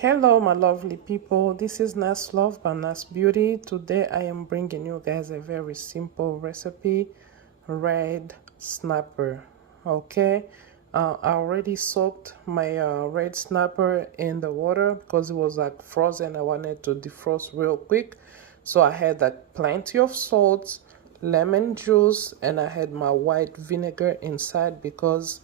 Hello my lovely people, this is Nas Love by Nas Beauty. Today I am bringing you guys a very simple recipe, red snapper. Okay, I already soaked my red snapper in the water because it was like frozen. I wanted to defrost real quick, so I had like plenty of salt, lemon juice, and I had my white vinegar inside because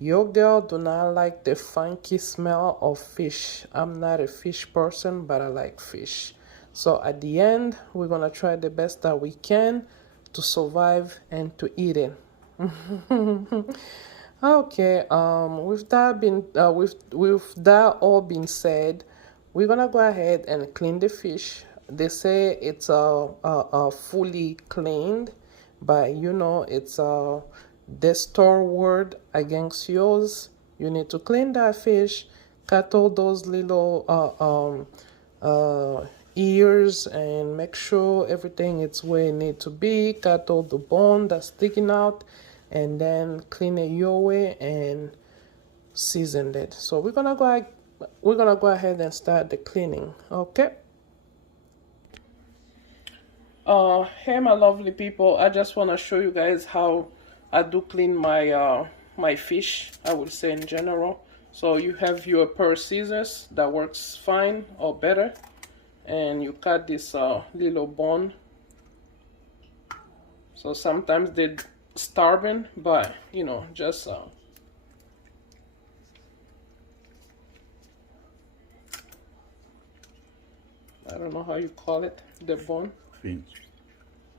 your girl do not like the funky smell of fish. I'm not a fish person, but I like fish. So at the end, we're gonna try the best that we can to survive and to eat it. Okay, with that all being said, we're gonna go ahead and clean the fish. They say it's fully cleaned, but you know it's the store word against yours. You need to clean that fish, cut all those little ears, and make sure everything is where it need to be. Cut all the bone that's sticking out, and then clean it your way and season it. So we're gonna go ahead and start the cleaning. Okay. Hey my lovely people, I just want to show you guys how I do clean my fish, I would say in general. So you have your pair of scissors that works fine or better, and you cut this little bone. So sometimes they're starving, but you know, just I don't know how you call it, the bone. Fins.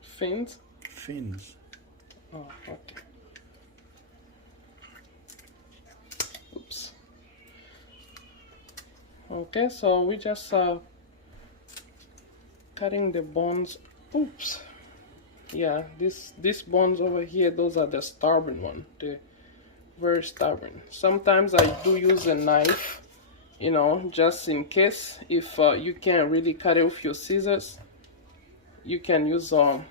Fins? Fins. Oh, okay. Oops. Okay, so we just cutting the bones. Oops. Yeah, these bones over here, those are the stubborn one. They're very stubborn. Sometimes I do use a knife, you know, just in case if you can't really cut it with your scissors. You can use a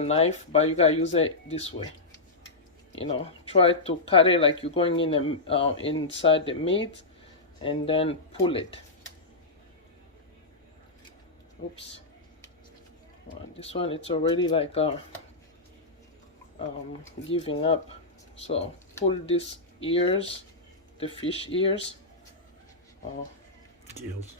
knife, but you gotta use it this way. You know, try to cut it like you're going in inside the meat, and then pull it. Oops. This one, it's already like giving up. So pull these ears, the fish ears. Gills.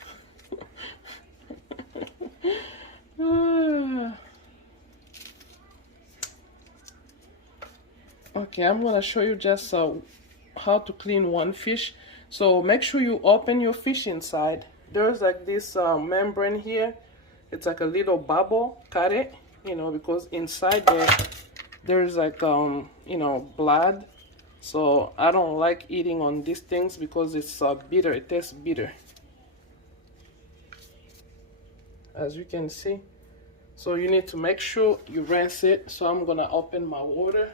Okay, I'm gonna show you just how to clean one fish. So make sure you open your fish inside. There's like this membrane here. It's like a little bubble. Cut it, you know, because inside there's like you know, blood. So I don't like eating on these things because it's bitter. It tastes bitter, as you can see. So you need to make sure you rinse it. So I'm gonna open my water.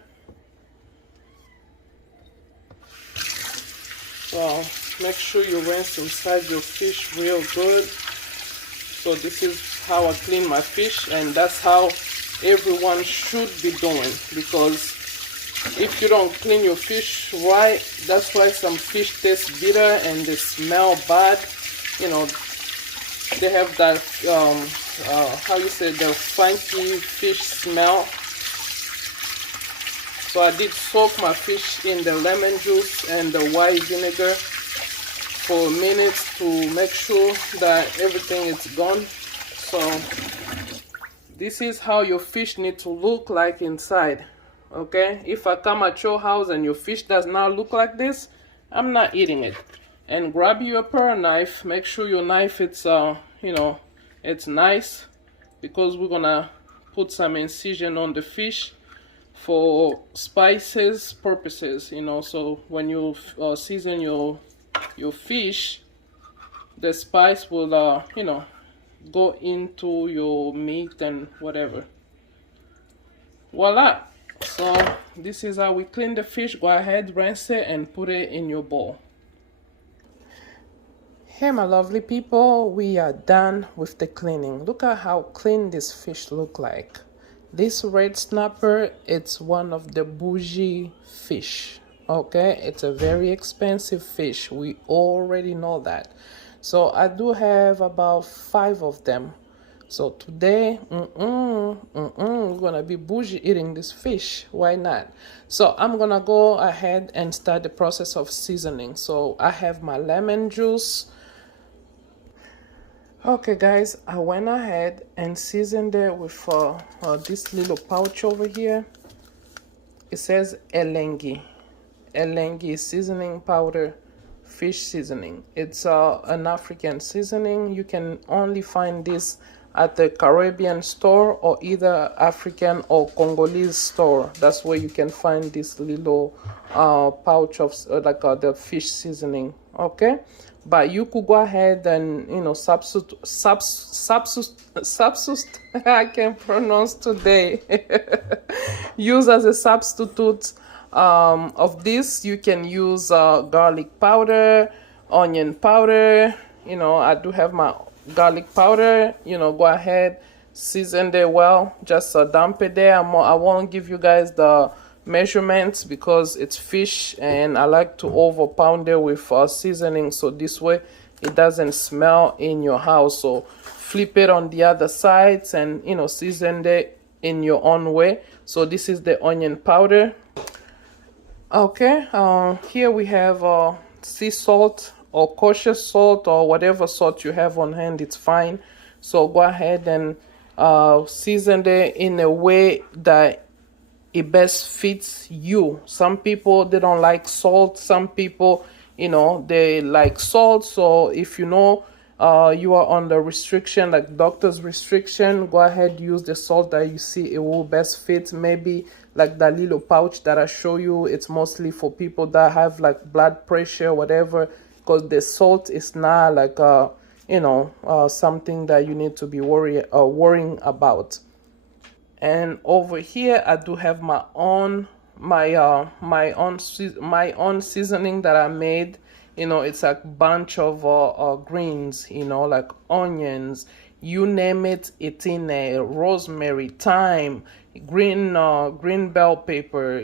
So make sure you rinse inside your fish real good. So this is how I clean my fish, and that's how everyone should be doing, because if you don't clean your fish right, that's why some fish taste bitter and they smell bad. You know, they have that how you say, the funky fish smell. So I did soak my fish in the lemon juice and the white vinegar for minutes to make sure that everything is gone. So this is how your fish need to look like inside. Okay, if I come at your house and your fish does not look like this, I'm not eating it. And grab your pair knife. Make sure your knife, it's you know, it's nice, because we're gonna put some incision on the fish for spices purposes, you know. So when you season your fish, the spice will you know, go into your meat and whatever. Voila. So this is how we clean the fish. Go ahead, rinse it and put it in your bowl. Hey my lovely people, we are done with the cleaning. Look at how clean this fish look like. This red snapper, it's one of the bougie fish. Okay, it's a very expensive fish. We already know that. So I do have about 5 of them. So today, we're gonna be bougie eating this fish. Why not? So I'm gonna go ahead and start the process of seasoning. So I have my lemon juice. Okay, guys, I went ahead and seasoned it with this little pouch over here. It says elengi. Elengi seasoning powder, fish seasoning. It's an African seasoning. You can only find this at the Caribbean store or either African or Congolese store. That's where you can find this little pouch of the fish seasoning. Okay, but you could go ahead and substitute I can't pronounce today. Use as a substitute of this. You can use garlic powder, onion powder. I do have my garlic powder. Go ahead, season it well, just dump it there. I won't give you guys the measurements because it's fish and I like to over pound it with seasoning, so this way it doesn't smell in your house. So flip it on the other sides and season it in your own way. So this is the onion powder. Okay, here we have sea salt or kosher salt or whatever salt you have on hand, it's fine. So go ahead and season it in a way that it best fits you. Some people, they don't like salt. Some people, they like salt. So if you are on the restriction, like doctor's restriction, go ahead, use the salt that you see it will best fit. Maybe like that little pouch that I show you, it's mostly for people that have like blood pressure, whatever, because the salt is not like something that you need to be worrying about. And over here I do have my own seasoning that I made. It's a bunch of greens, like onions, you name it, it's in a rosemary, thyme, green bell pepper,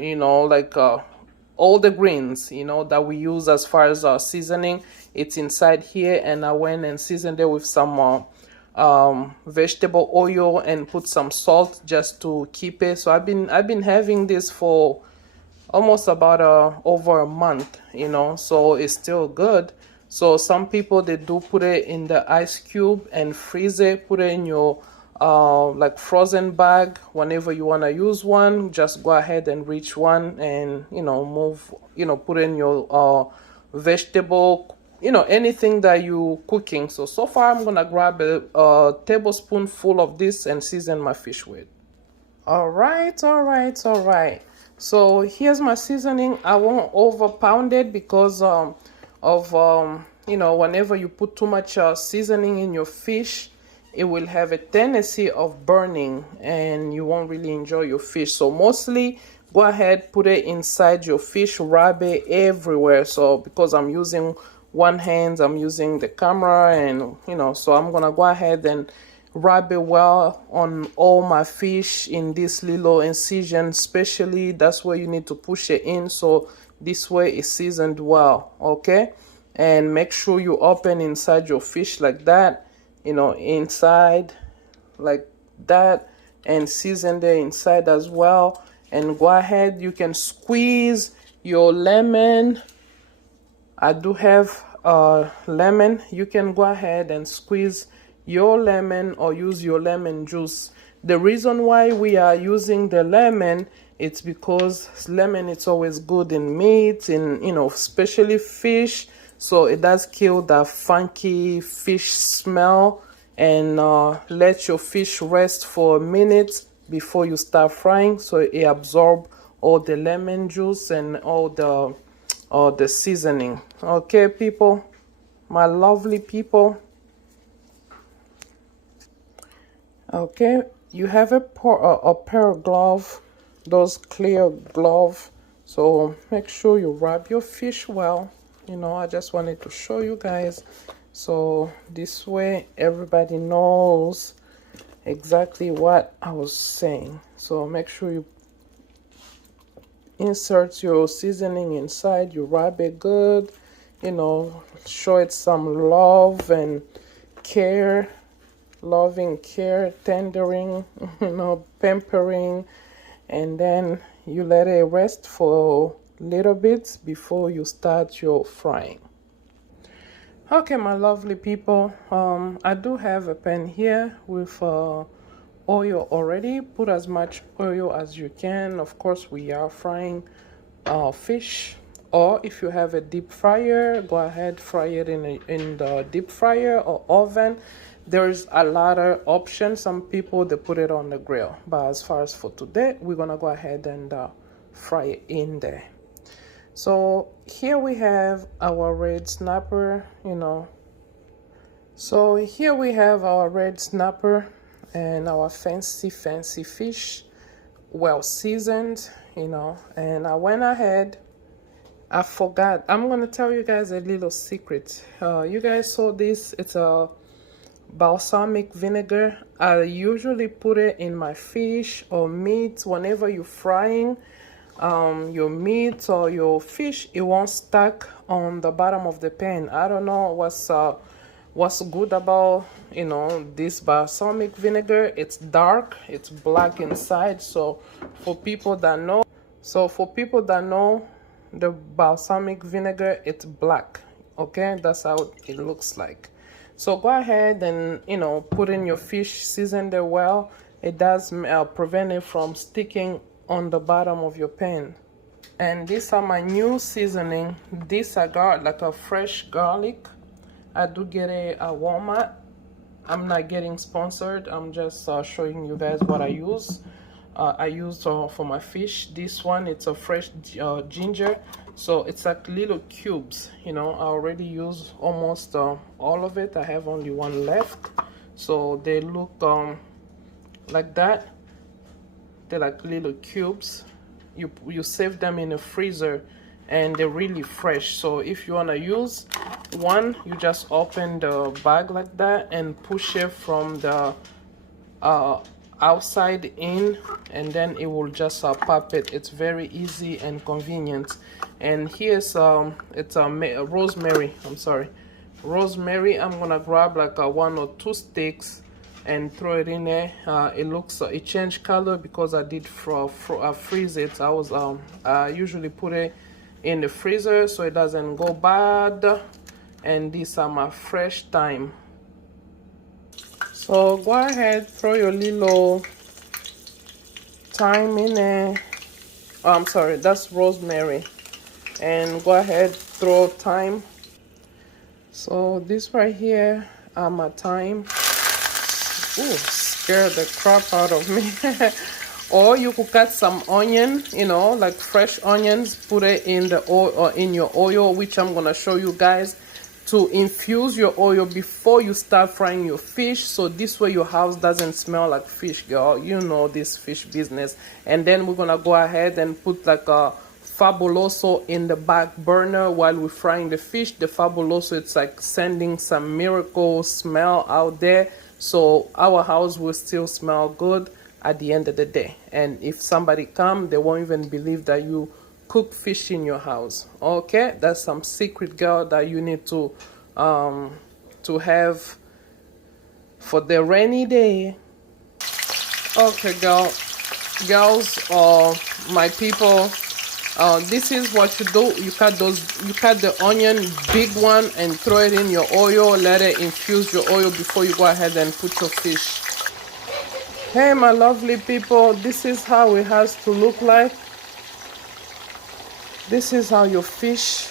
all the greens that we use as far as seasoning. It's inside here, and I went and seasoned it with some vegetable oil and put some salt just to keep it. So I've been having this for almost about over a month, so it's still good. So some people, they do put it in the ice cube and freeze it, put it in your like frozen bag. Whenever you want to use one, just go ahead and reach one and put in your vegetable, anything that you cooking. So far I'm gonna grab a tablespoonful of this and season my fish with. All right. So here's my seasoning. I won't over pound it because whenever you put too much seasoning in your fish, it will have a tendency of burning and you won't really enjoy your fish. So mostly go ahead, put it inside your fish, rub it everywhere. So because I'm using one hand, I'm using the camera, and so I'm gonna go ahead and rub it well on all my fish in this little incision, especially that's where you need to push it in, so this way it's seasoned well. Okay, and make sure you open inside your fish like that, inside like that, and season the inside as well. And go ahead, you can squeeze your lemon. I do have lemon. You can go ahead and squeeze your lemon or use your lemon juice. The reason why we are using the lemon, it's because lemon, it's always good in meat, in especially fish. So it does kill the funky fish smell, and let your fish rest for a minute before you start frying, so it absorb all the lemon juice and all the seasoning. Okay, people, my lovely people. Okay, you have a pair of gloves, those clear gloves. So make sure you rub your fish well. I just wanted to show you guys, so this way everybody knows exactly what I was saying. So make sure insert your seasoning inside, you wrap it good, you know, show it some love and care, loving care, tendering, you know, pampering, and then you let it rest for little bits before you start your frying. Okay, my lovely people, I do have a pan here with oil already. Put as much oil as you can. Of course, we are frying fish, or if you have a deep fryer, go ahead, fry it in the deep fryer or oven. There's a lot of options. Some people, they put it on the grill, but as far as for today, we're gonna go ahead and fry it in there. So here we have our red snapper, you know. So here we have our red snapper and our fancy fish, well seasoned, you know. And I went ahead, I forgot, I'm gonna tell you guys a little secret. You guys saw this, it's a balsamic vinegar. I usually put it in my fish or meat whenever you're frying your meat or your fish. It won't stuck on the bottom of the pan. I don't know what's good about, you know, this balsamic vinegar. It's dark, it's black inside. So for people that know, the balsamic vinegar, it's black. Okay, that's how it looks like. So go ahead and, you know, put in your fish, season it well. It does prevent it from sticking on the bottom of your pan. And these are my new seasoning. These are like a fresh garlic. I do get it at Walmart. I'm not getting sponsored. I'm just showing you guys what I use. I use for my fish. This one, it's a fresh ginger. So it's like little cubes, you know. I already used almost all of it. I have only one left. So they look like that. They're like little cubes. You save them in the freezer and they're really fresh. So if you want to use one, you just open the bag like that and push it from the outside in, and then it will just pop it. It's very easy and convenient. And here's it's rosemary. I'm sorry, rosemary. I'm gonna grab like one or two sticks and throw it in there. It looks it changed color because I did freeze it. I usually put it in the freezer so it doesn't go bad. And these are my fresh thyme. So go ahead, throw your little thyme in there. Oh, I'm sorry, that's rosemary. And go ahead, throw thyme. So this right here are my thyme. Ooh, scared the crap out of me. Or you could cut some onion, you know, like fresh onions, put it in the oil or in your oil, which I'm gonna show you guys, to infuse your oil before you start frying your fish. So this way your house doesn't smell like fish, girl. You know this fish business. And then we're gonna go ahead and put like a fabuloso in the back burner while we're frying the fish. The fabuloso, it's like sending some miracle smell out there, so our house will still smell good at the end of the day. And if somebody come, they won't even believe that you cook fish in your house. Okay, that's some secret, girl, that you need to have for the rainy day. Okay, girls, or my people, this is what you do. You cut the onion, big one, and throw it in your oil. Let it infuse your oil before you go ahead and put your fish. Hey, my lovely people, this is how it has to look like. This is how your fish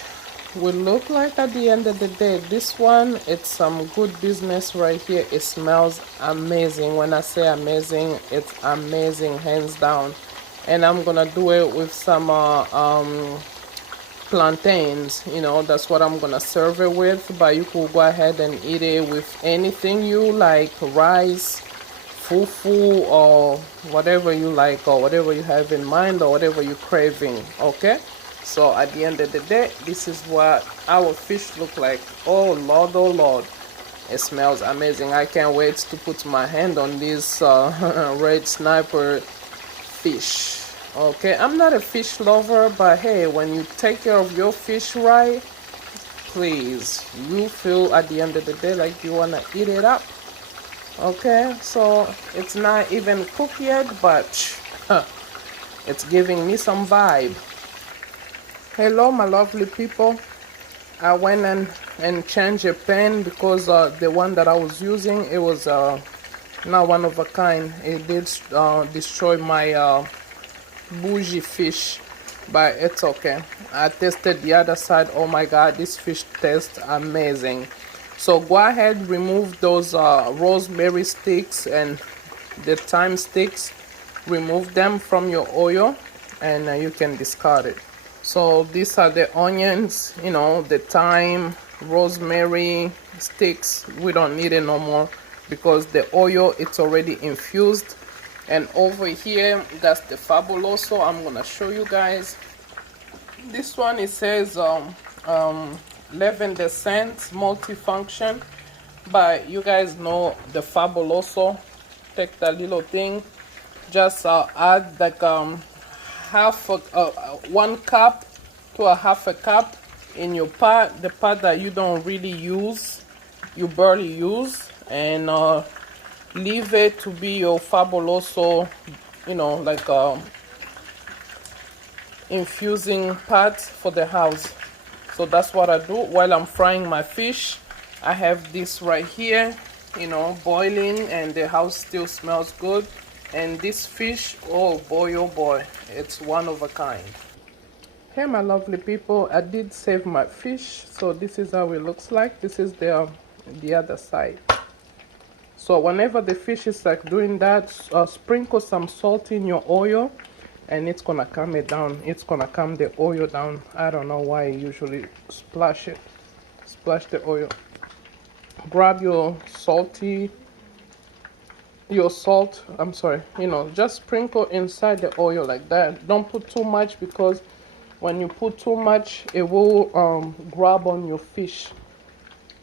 will look like at the end of the day. This one, it's some good business right here. It smells amazing. When I say amazing, it's amazing, hands down. And I'm gonna do it with some plantains, you know. That's what I'm gonna serve it with, but you could go ahead and eat it with anything you like, rice, fufu, or whatever you like, or whatever you have in mind, or whatever you're craving. Okay, so at the end of the day, this is what our fish look like. Oh Lord, oh Lord, it smells amazing. I can't wait to put my hand on this red snapper fish. Okay, I'm not a fish lover, but hey, when you take care of your fish right, please, you feel at the end of the day like you wanna eat it up. Okay, so it's not even cooked yet, but it's giving me some vibe. Hello, my lovely people. I went and changed a pan because the one that I was using, it was not one of a kind. It did destroy my bougie fish, but it's okay. I tasted the other side. Oh my god, this fish tastes amazing. So go ahead, remove those rosemary sticks and the thyme sticks. Remove them from your oil, and you can discard it. So these are the onions, you know, the thyme, rosemary sticks. We don't need it no more because the oil, it's already infused. And over here, that's the fabuloso. I'm gonna show you guys. This one, it says lavender scent multifunction, but you guys know the fabuloso. Take that little thing, just add like half a, 1 cup to a half a cup in your pot, the pot that you don't really use, you barely use, and leave it to be your fabuloso, you know, like infusing pot for the house. So that's what I do while I'm frying my fish. I have this right here, you know, boiling, and the house still smells good. And this fish, oh boy, it's one of a kind. Hey my lovely people, I did save my fish, so this is how it looks like. This is the other side. So whenever the fish is like doing that, sprinkle some salt in your oil, and it's gonna calm it down. It's gonna calm the oil down. I don't know why you usually splash the oil. Grab your salt, I'm sorry, you know, just sprinkle inside the oil like that. Don't put too much, because when you put too much, it will grab on your fish.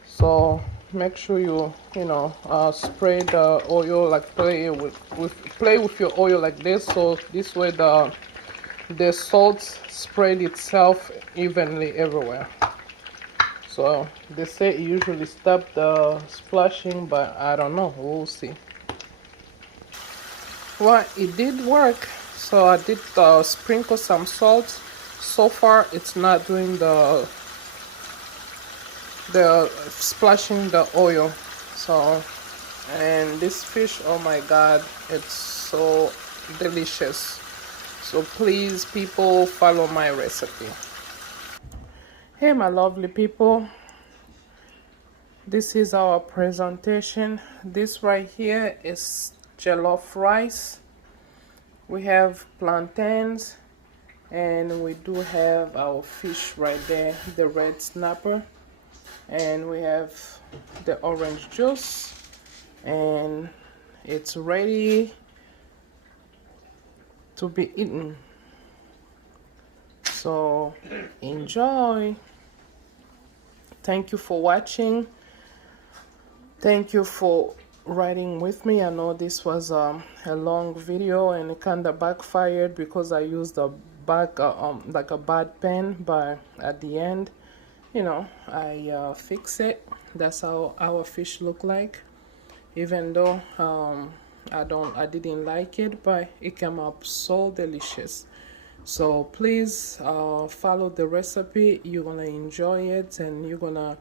So make sure you know, spray the oil, like play with your oil like this, so this way the salt spread itself evenly everywhere. So they say it usually stop the splashing, but I don't know, we'll see. Well, it did work. So I did sprinkle some salt. So far it's not doing the splashing the oil. So, and this fish, oh my god, it's so delicious. So please people, follow my recipe. Hey my lovely people, this is our presentation. This right here is jollof rice. We have plantains, and we do have our fish right there, the red snapper, and we have the orange juice, and it's ready to be eaten. So enjoy. Thank you for watching. Thank you for riding with me. I know this was a long video, and it kind of backfired because I used a like a bad pen, but at the end, you know, I fix it. That's how our fish look like. Even though I didn't like it, but it came up so delicious. So please follow the recipe. You're gonna enjoy it, and you're gonna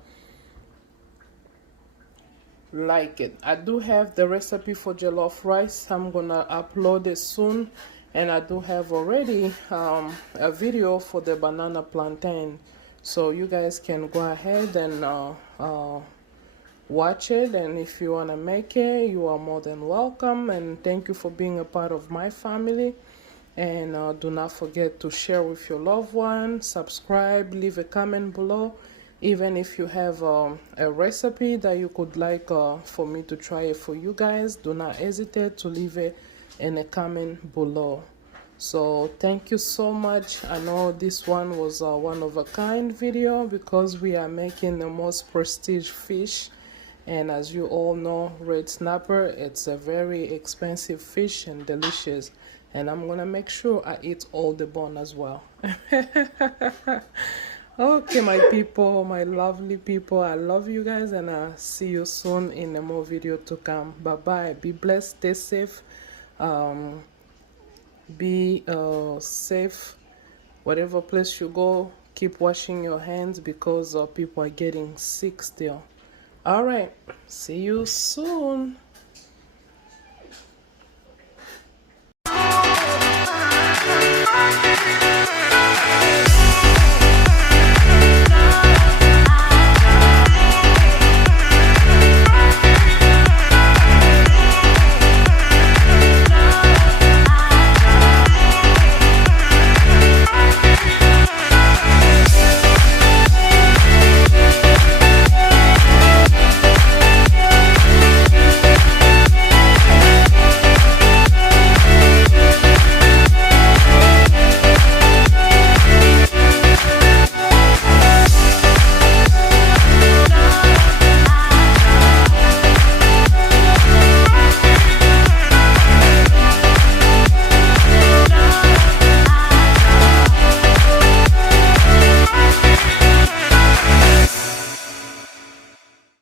like it. I do have the recipe for jollof rice. I'm gonna upload it soon, and I do have already a video for the banana plantain, so you guys can go ahead and watch it. And if you want to make it, you are more than welcome. And thank you for being a part of my family. And do not forget to share with your loved one, subscribe, leave a comment below. Even if you have a recipe that you could like for me to try it for you guys, do not hesitate to leave it in a comment below. So thank you so much. I know this one was a one-of-a-kind video because we are making the most prestige fish. And as you all know, red snapper, it's a very expensive fish and delicious. and I'm gonna make sure I eat all the bone as well. Okay, my people, my lovely people, I love you guys, and I'll see you soon in a more video to come. Bye bye. Be blessed, stay safe, um be safe whatever place you go. Keep washing your hands because people are getting sick still. All right, see you soon.